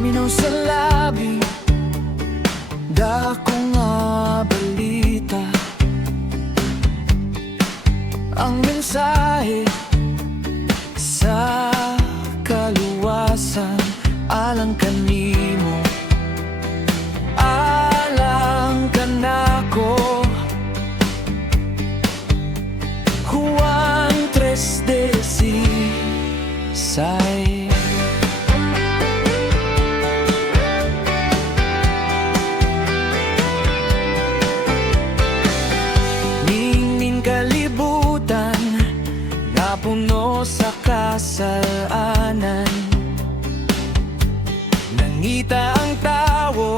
Paminaw sa labi, dako nga balita. Ang mensahe sa kaluwasan, alang kanimo, alang kanako. Juan 3:16. Ningning kalibutan na puno sa kasalanan, nangita ang tawo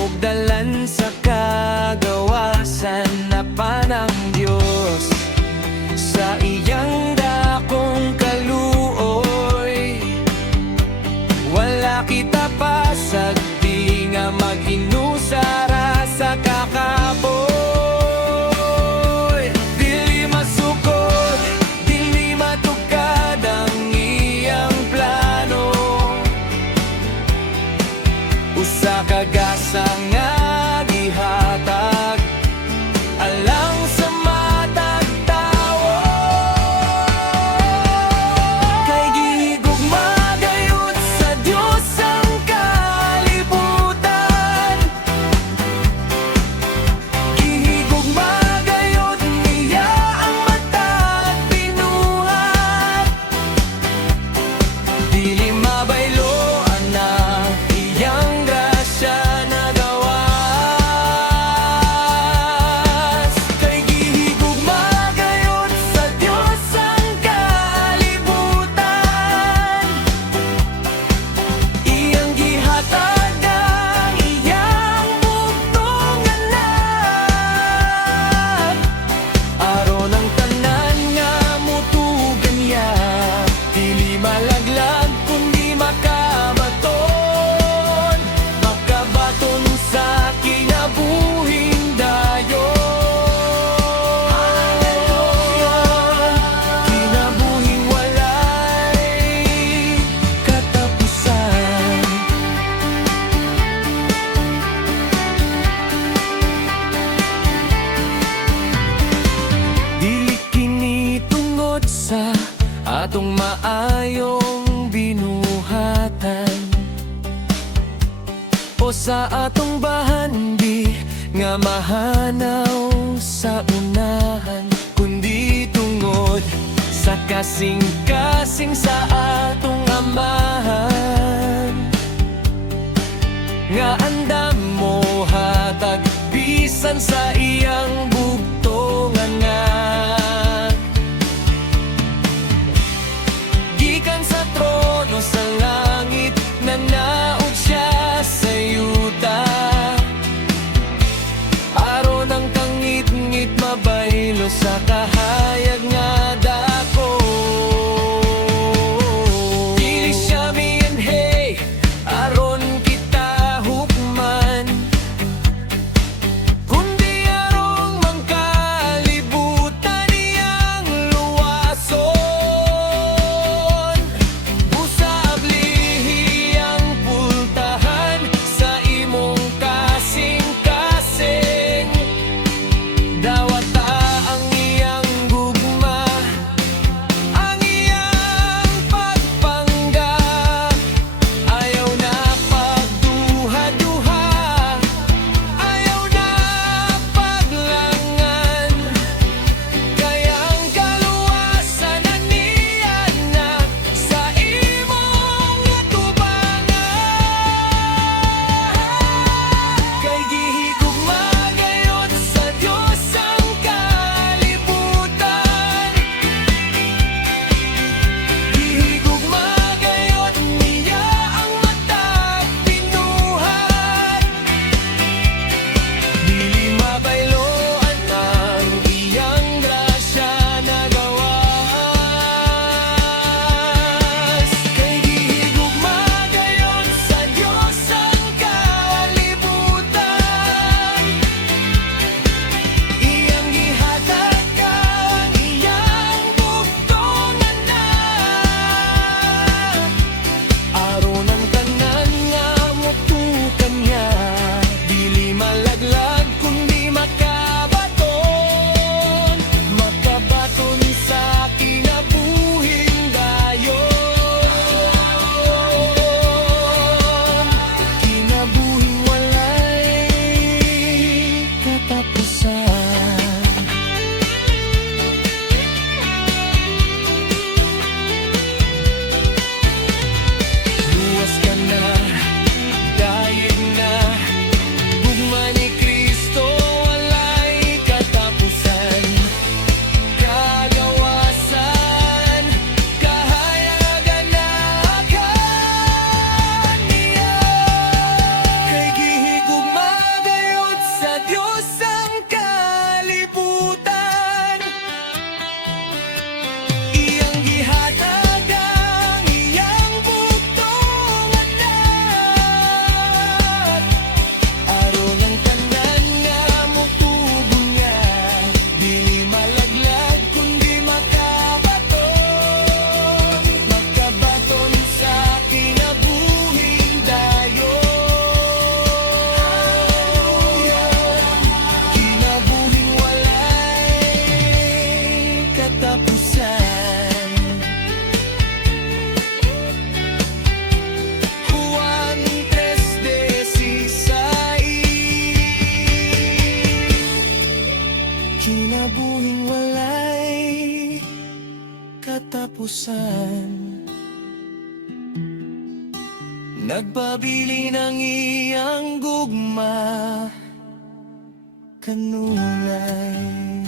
og dalan sa kagawasan. Napanang Dios sa iyang dakong kaluoy, wala kita pasag di nga mag-inusara sa kakaboy. Dili masukod, dili matugkad ang iyang plano, usa ka gasa nga gihatag alang sa matag tawo. Kay gihigugma gayud sa Dios ang kalibutan, gihigugma gayud niya ang matag binuhat. Dili mabaylo ang iyang grasya na gawas. Kay gihigugma gayud sa Dios ang kalibutan, iyang gihatag ang iyang bugtong anak. Aron ang tanan nga mutugan niya, dili malaglag kundi makabaton, makabaton sa kinabuhing dayon. Kinabuhing walay katapusan. Dili kini tungod sa atong maayong binuhatan o sa atong bahandi nga mahanaw sa unahan, kundi tungod sa kasing-kasing sa atong amahan, nga andam mo hatag bisan sa iyang bugtong anak. Gikan sa trono sa langit, nanaog siya sa yuta. Aron ang kangit-ngit mabaylo sa kahayag nga dako. Dili siya mianhay aron kita hukman, kundi aron kapusan. Nagpabili ng iyang gugma, kanunay.